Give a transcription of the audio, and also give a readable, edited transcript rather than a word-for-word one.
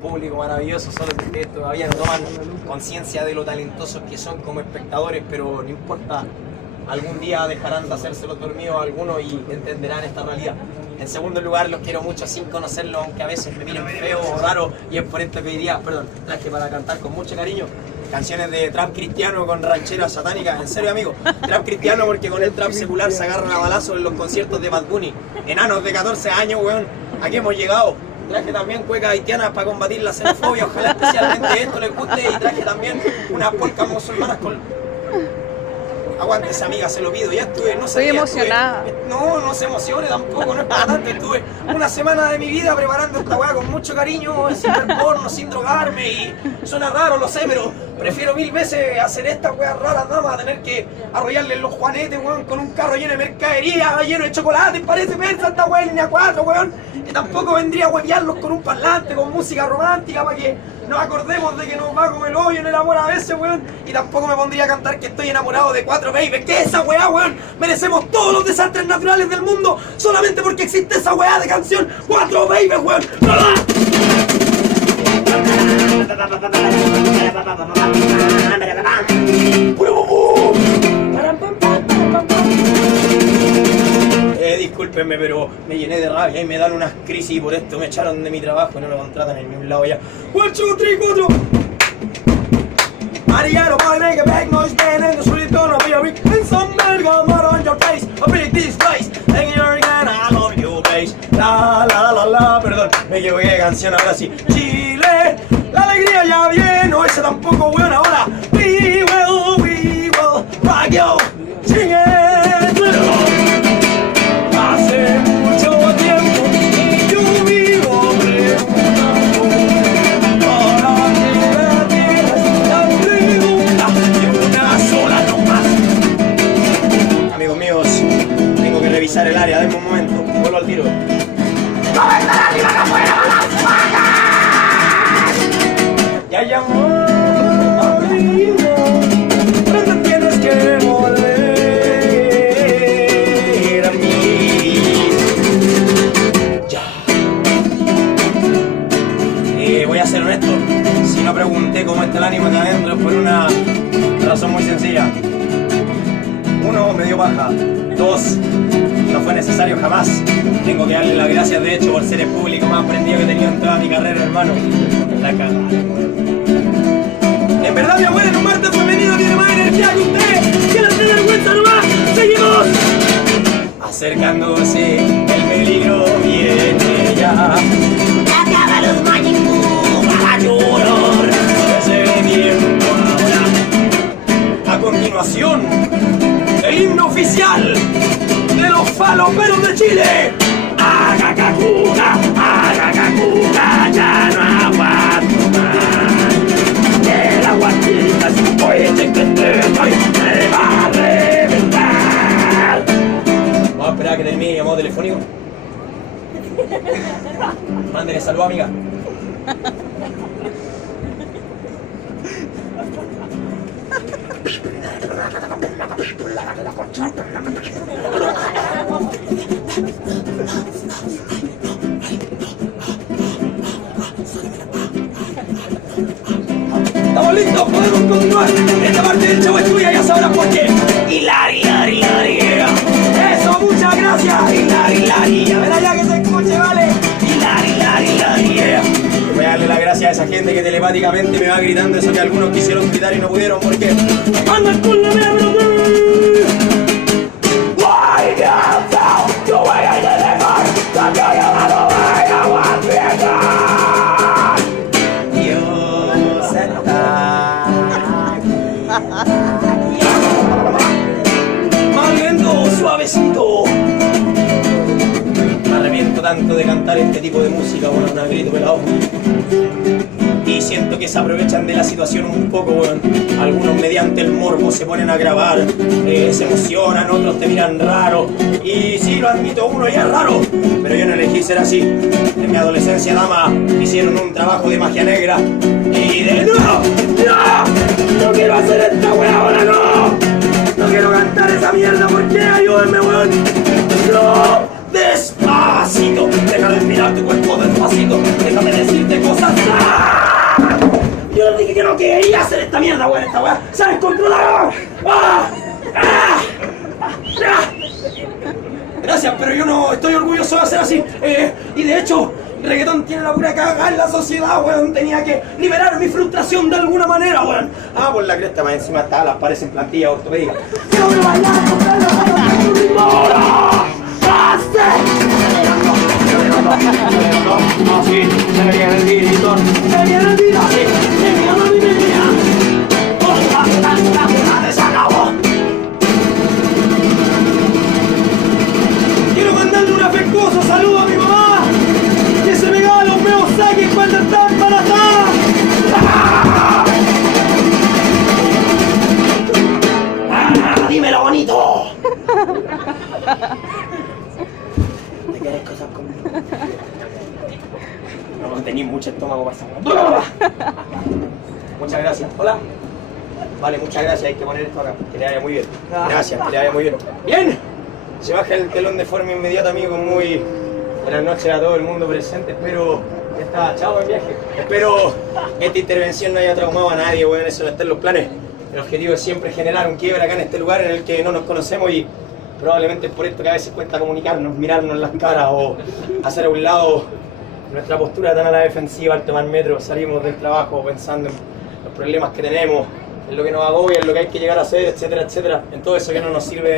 público maravilloso, solo que ustedes todavía no toman conciencia de lo talentosos que son como espectadores, pero no importa, algún día dejarán de hacerse los dormidos a algunos y entenderán esta realidad. En segundo lugar, los quiero mucho sin conocerlos, aunque a veces me miren feo o raro, y es por esto que hoy día, traje para cantar con mucho cariño canciones de trap cristiano con rancheras satánicas. En serio, amigo, trap cristiano porque con el trap secular se agarran a balazos en los conciertos de Bad Bunny. Enanos de 14 años, weón, aquí hemos llegado. Traje también cuecas haitianas para combatir la xenofobia, ojalá especialmente esto les guste, y traje también unas polcas musulmanas con... Aguántese, amiga, se lo pido, ya estuve, no sé. Estoy emocionada. No se emocione tampoco, no es para tanto. Estuve una semana de mi vida preparando esta weá con mucho cariño, sin ver porno, sin drogarme, y suena raro, lo sé, pero prefiero 1000 veces hacer estas weas raras nada más a tener que arrollarle los juanetes, weón, con un carro lleno de mercadería, lleno de chocolate, parece persa esta weá en línea 4, weón. Y tampoco vendría a huevearlos con un parlante, con música romántica, para que nos acordemos de que nos va como el hoyo en el amor a veces, weón. Y tampoco me pondría a cantar que estoy enamorado de 4 babies. ¿Qué es esa weá, weón? Merecemos todos los desastres naturales del mundo solamente porque existe esa weá de canción 4 babies, weón. Discúlpenme, pero me llené de rabia y me dan unas crisis y por esto me echaron de mi trabajo y no me contratan en ningún lado ya. 1, 2, 3, 4. Mariano, boy, make a big noise, man, and the street gonna be a week. And some man got mud on your face, a big disgrace. And you're gonna, I love you, bass. La, la, la, la, perdón, me equivoqué de canción, ahora sí. Chile, la alegría ya viene, no, ese tampoco, weón, ahora. We will rock you, sing it. Hace mucho tiempo y yo vivo preguntando para que la tierra es la pregunta de una sola no más. Amigos míos, tengo que revisar el área, denme un momento, vuelvo al tiro. ¿Dónde está la tira que afuera a las vacas? Ya llamó a mi vida, pero tienes que volver. Voy a ser honesto, si no pregunté cómo está el ánimo acá adentro es por una razón muy sencilla. 1, me dio paja. 2, no fue necesario jamás. Tengo que darle las gracias de hecho por ser el público más prendido que he tenido en toda mi carrera, hermano. La cagada. En verdad mi abuela en un martes femenino tiene más energía que usted. ¡Que no te vergüenza nomás! ¡Seguimos! Acercándose, el peligro viene ya. Acaba los mágicos. A continuación, el himno oficial de los faloperos de Chile. Agacacuca, ya no aguanto más. El aguantita, oye, que me va a reventar. Vamos a esperar a que termine el llamado telefónico. Mándele saludos, amiga. Estamos listos, podemos continuar. Esta parte del show es tuya, ya sabrás por qué. Hilari, eso, muchas gracias. Hilari, a ver allá que se escuche, vale. Hilari, voy a darle las gracias a esa gente que telepáticamente me va gritando eso que algunos quisieron gritar y no pudieron porque andan con la mierda. Dios está más lento, suavecito. Me arrepiento tanto de cantar este tipo de música, bueno, un grito pelado. Y siento que se aprovechan de la situación un poco, weón. Algunos mediante el morbo se ponen a grabar, se emocionan, otros te miran raro. Y sí, lo admito, uno ya es raro, pero yo no elegí ser así. En mi adolescencia, dama, hicieron un trabajo de magia negra. Y de no quiero hacer esta weá ahora, no quiero cantar esa mierda, porque ayúdenme, weón. No, despacito, deja de mirar tu cuerpo despacito, déjame decirte cosas. quería hacer esta mierda, weón. Esta weá se ha descontrolado. ¡Ah! ¡Ah! ¡Ah! Gracias, pero yo no estoy orgulloso de hacer así. Y de hecho, reggaetón tiene la pura cagada en la sociedad, weón. Tenía que liberar mi frustración de alguna manera, weón. Ah, por la cresta, más encima está, las parecen plantillas ortopédicas. ¡Quiero que bailar con la ¡ahora! ¡Ah, sí! ¡Se me viene el grito! ¡Se me viene el grito! ¡Sí! ¡Se me viene el grito! ¡Se acabó! Quiero mandarle un afectuoso saludo a mi mamá, que se me gana los meos saques cuando está embarazada. ¡Dímelo bonito! ¿Te querés cosas conmigo? No tenéis mucho estómago para esa. Muchas gracias. Hola. Vale, muchas gracias. Hay que poner esto acá. Que le vaya muy bien. Gracias, que le vaya muy bien. ¡Bien! Se baja el telón de forma inmediata, amigo. Muy buenas noches a todo el mundo presente. Espero que está chao en viaje. Espero que esta intervención no haya traumado a nadie, weón. Eso no está en los planes. El objetivo es siempre generar un quiebre acá en este lugar en el que no nos conocemos y probablemente es por esto que a veces cuesta comunicarnos, mirarnos en las caras o hacer a un lado nuestra postura tan a la defensiva al tomar metro. Salimos del trabajo pensando en los problemas que tenemos, en lo que nos agobia, en lo que hay que llegar a hacer, etcétera, etcétera. En todo eso que no nos sirve